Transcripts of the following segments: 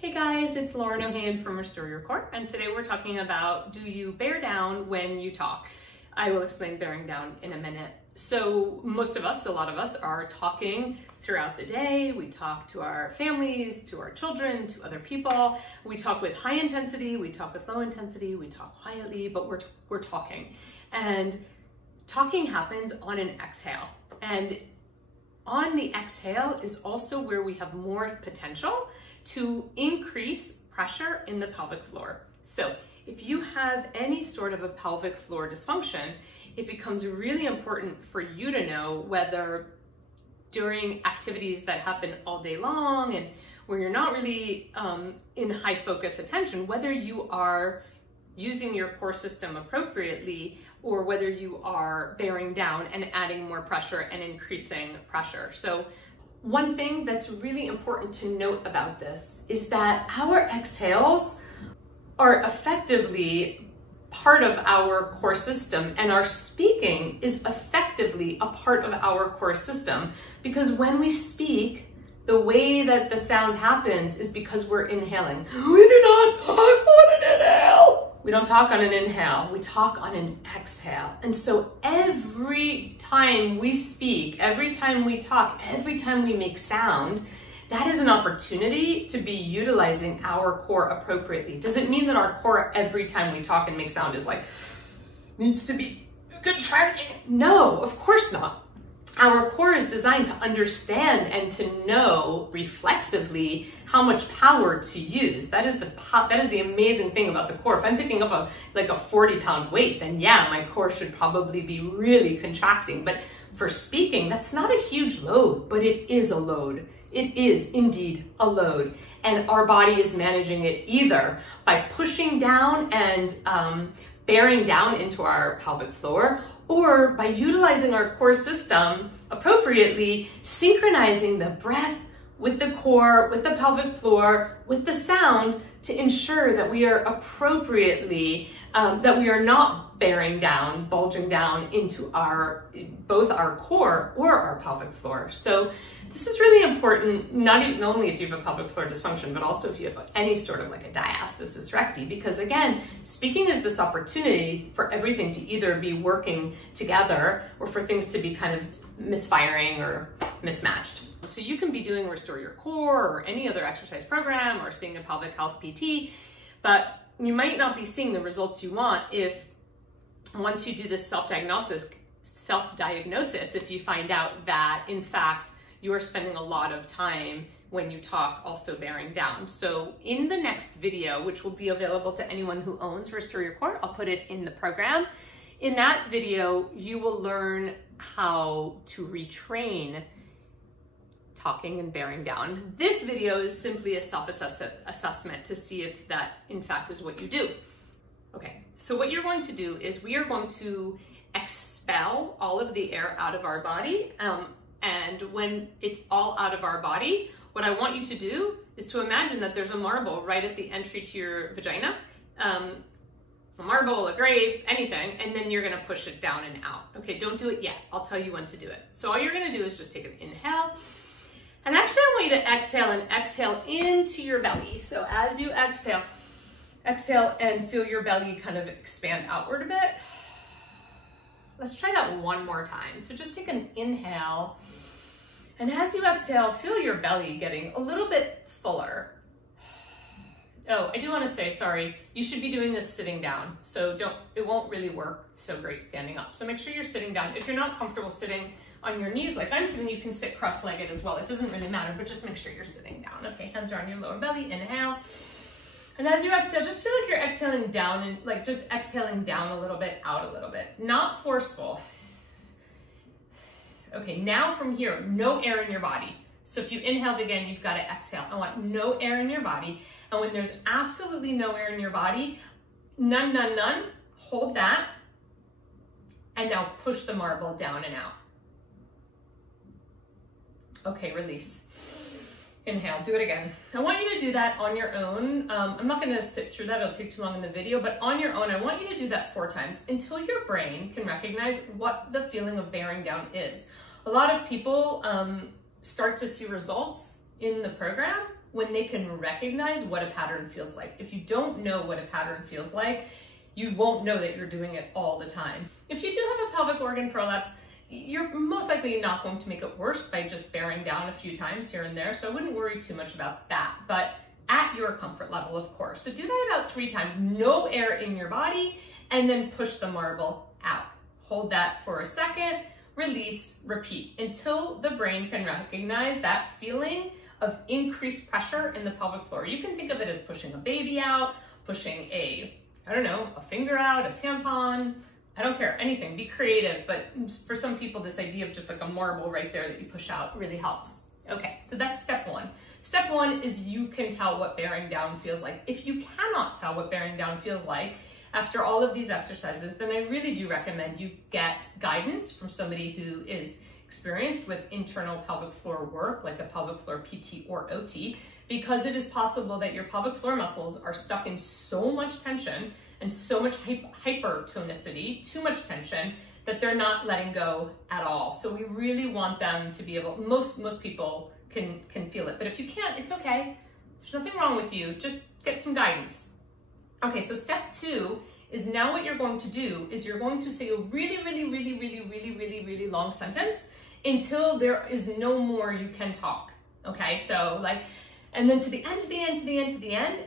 Hey guys, it's Lauren Ohayon from Restore Your Core, and today we're talking about, do you bear down when you talk? I will explain bearing down in a minute. So most of us, a lot of us, are talking throughout the day. We talk to our families, to our children, to other people. We talk with high intensity, we talk with low intensity, we talk quietly, but we're talking. And talking happens on an exhale. And on the exhale is also where we have more potential to increase pressure in the pelvic floor. So if you have any sort of a pelvic floor dysfunction, it becomes really important for you to know whether during activities that happen all day long and where you're not really in high focus attention, whether you are using your core system appropriately or whether you are bearing down and adding more pressure and increasing pressure. So one thing that's really important to note about this is that our exhales are effectively part of our core system, and our speaking is effectively a part of our core system, because when we speak, the way that the sound happens is because we're inhaling. We do not talk on an inhale. We don't talk on an inhale, we talk on an exhale. And so every time we speak, every time we talk, every time we make sound, that is an opportunity to be utilizing our core appropriately. Does it mean that our core every time we talk and make sound is like, needs to be contracting? No, of course not. Our core is designed to understand and to know reflexively how much power to use. That is the amazing thing about the core. If I'm picking up a 40-pound weight, then yeah, my core should probably be really contracting. But for speaking, that's not a huge load, but it is a load. It is indeed a load. And our body is managing it either by pushing down and bearing down into our pelvic floor, or by utilizing our core system appropriately, synchronizing the breath with the core, with the pelvic floor, with the sound, to ensure that we are appropriately, that we are not bearing down, bulging down into both our core or our pelvic floor. So this is really important, not even only if you have a pelvic floor dysfunction, but also if you have any sort of like a diastasis recti, because again, speaking is this opportunity for everything to either be working together or for things to be kind of misfiring or mismatched. So you can be doing Restore Your Core or any other exercise program or seeing a pelvic health PT, but you might not be seeing the results you want if once you do this self-diagnosis, if you find out that in fact you are spending a lot of time when you talk also bearing down. So in the next video, which will be available to anyone who owns Restore Your Core, I'll put it in the program. In that video, you will learn how to retrain talking and bearing down. This video is simply a self-assessment to see if that in fact is what you do. Okay, so what you're going to do is we are going to expel all of the air out of our body. And when it's all out of our body, what I want you to do is to imagine that there's a marble right at the entry to your vagina, a marble, a grape, anything, and then you're gonna push it down and out. Okay, don't do it yet. I'll tell you when to do it. So all you're gonna do is just take an inhale, and actually I want you to exhale and exhale into your belly. So as you exhale, exhale and feel your belly kind of expand outward a bit. Let's try that one more time. So just take an inhale, and as you exhale, feel your belly getting a little bit fuller. Oh, I do want to say, sorry, you should be doing this sitting down. So it won't really work so great standing up. So make sure you're sitting down. If you're not comfortable sitting on your knees like I'm sitting, you can sit cross-legged as well. It doesn't really matter, but just make sure you're sitting down. Okay, hands are on your lower belly, inhale. And as you exhale, just feel like you're exhaling down and like just exhaling down a little bit, out a little bit, not forceful. Okay, now from here, no air in your body. So if you inhaled again, you've got to exhale. I want no air in your body. And when there's absolutely no air in your body, none, none, none, hold that. And now push the marble down and out. Okay, release. Inhale, do it again. I want you to do that on your own. I'm not gonna sit through that, it'll take too long in the video, but on your own, I want you to do that 4 times until your brain can recognize what the feeling of bearing down is. A lot of people start to see results in the program when they can recognize what a pattern feels like. If you don't know what a pattern feels like, you won't know that you're doing it all the time. If you do have a pelvic organ prolapse, you're most likely not going to make it worse by just bearing down a few times here and there, so I wouldn't worry too much about that, but at your comfort level, of course. So do that about 3 times, no air in your body, and then push the marble out. Hold that for a second, release, repeat, until the brain can recognize that feeling of increased pressure in the pelvic floor. You can think of it as pushing a baby out, pushing a finger out, a tampon, I don't care, anything, be creative, but for some people, this idea of just like a marble right there that you push out really helps. Okay, so that's step 1. Step 1 is you can tell what bearing down feels like. If you cannot tell what bearing down feels like after all of these exercises, then I really do recommend you get guidance from somebody who is experienced with internal pelvic floor work, like a pelvic floor PT or OT, because it is possible that your pelvic floor muscles are stuck in so much tension and so much hypertonicity, too much tension, that they're not letting go at all. So we really want them to be able, most people can feel it, but if you can't, it's okay. There's nothing wrong with you, just get some guidance. Okay, so step 2 is now what you're going to do is you're going to say a really long sentence until there is no more you can talk. Okay, so like, and then to the end,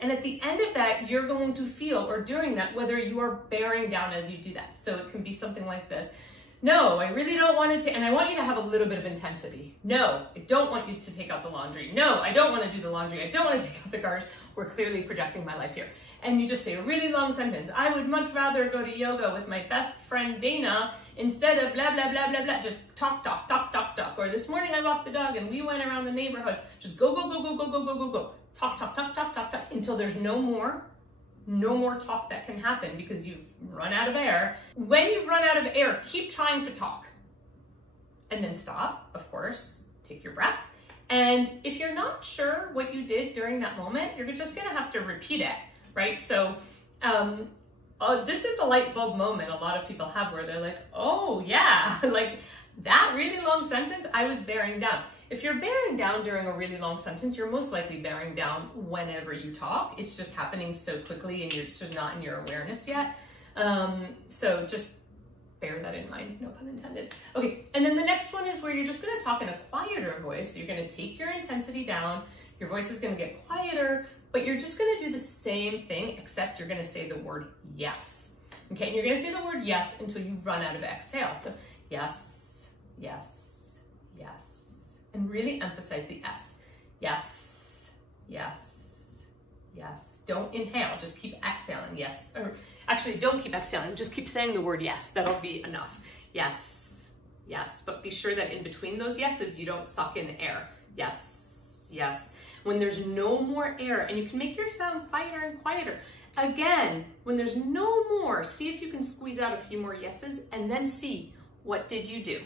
and at the end of that, you're going to feel, or during that, whether you are bearing down as you do that. So it can be something like this. No, I really don't want to, and I want you to have a little bit of intensity. No, I don't want you to take out the laundry. No, I don't want to do the laundry. I don't want to take out the garbage. We're clearly projecting my life here. And you just say a really long sentence. I would much rather go to yoga with my best friend Dana instead of blah, blah, blah, blah, blah. Just talk. Or this morning I walked the dog and we went around the neighborhood. Just go. Talk, until there's no more talk that can happen because you've run out of air. When you've run out of air, keep trying to talk. And then stop, of course, take your breath. And if you're not sure what you did during that moment, you're just gonna have to repeat it, right? So this is the light bulb moment a lot of people have where they're like, oh yeah, like that really long sentence, I was bearing down. If you're bearing down during a really long sentence, you're most likely bearing down whenever you talk. It's just happening so quickly and it's just not in your awareness yet. So just bear that in mind, no pun intended. Okay, and then the next one is where you're just gonna talk in a quieter voice. So you're gonna take your intensity down, your voice is gonna get quieter, but you're just gonna do the same thing, except you're gonna say the word yes. Okay, and you're gonna say the word yes until you run out of exhale. So yes, yes, yes. And really emphasize the S. Yes, yes, yes. Don't inhale, just keep exhaling, yes. Or actually, don't keep exhaling, just keep saying the word yes. That'll be enough. Yes, yes. But be sure that in between those yeses, you don't suck in air. Yes, yes. When there's no more air, and you can make your sound quieter and quieter. Again, when there's no more, see if you can squeeze out a few more yeses, and then see, what did you do?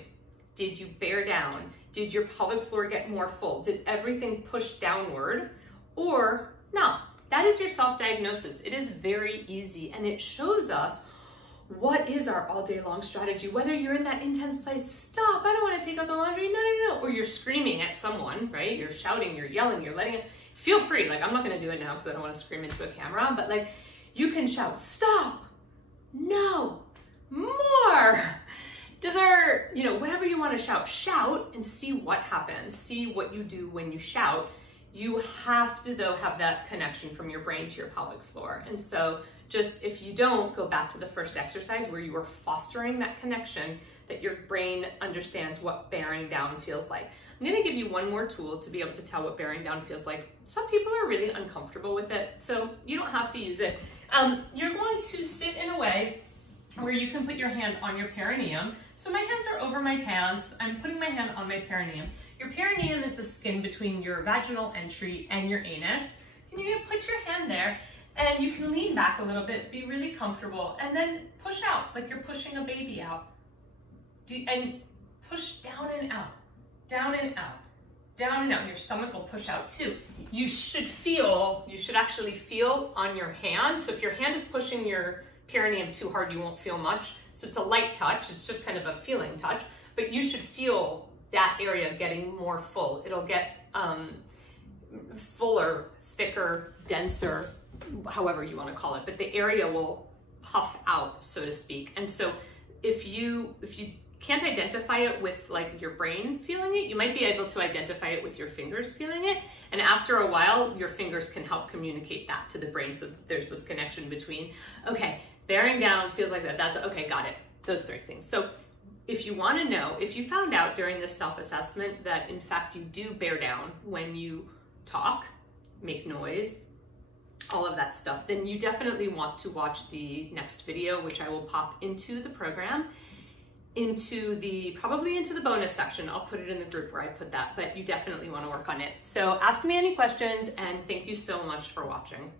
Did you bear down? Did your pelvic floor get more full? Did everything push downward or not? That is your self-diagnosis. It is very easy and it shows us what is our all day long strategy. Whether you're in that intense place, stop, I don't want to take out the laundry, no. Or you're screaming at someone, right? You're shouting, you're yelling, you're letting it, feel free. Like I'm not going to do it now because I don't want to scream into a camera, but like you can shout, stop, no, more. Dessert, whatever you want to shout and see what happens. See what you do when you shout. You have to, though, have that connection from your brain to your pelvic floor. And so just if you don't, go back to the first exercise where you were fostering that connection, that your brain understands what bearing down feels like. I'm going to give you one more tool to be able to tell what bearing down feels like. Some people are really uncomfortable with it, so you don't have to use it. You're going to sit in a way where you can put your hand on your perineum. So my hands are over my pants. I'm putting my hand on my perineum. Your perineum is the skin between your vaginal entry and your anus. And you're gonna put your hand there and you can lean back a little bit, be really comfortable, and then push out like you're pushing a baby out. And push down and out, down and out, down and out. Your stomach will push out too. You should actually feel on your hand. So if your hand is pushing your perineum too hard, you won't feel much. So it's a light touch, it's just kind of a feeling touch, but you should feel that area getting more full. It'll get fuller, thicker, denser, however you want to call it, but the area will puff out, so to speak. And so if you can't identify it with like your brain feeling it, you might be able to identify it with your fingers feeling it. And after a while, your fingers can help communicate that to the brain. So there's this connection between, okay, bearing down feels like that. That's okay, got it. Those three things. So if you want to know, if you found out during this self-assessment that in fact you do bear down when you talk, make noise, all of that stuff, then you definitely want to watch the next video, which I will pop into the program, probably into the bonus section. I'll put it in the group where I put that, but you definitely want to work on it. So ask me any questions, and thank you so much for watching.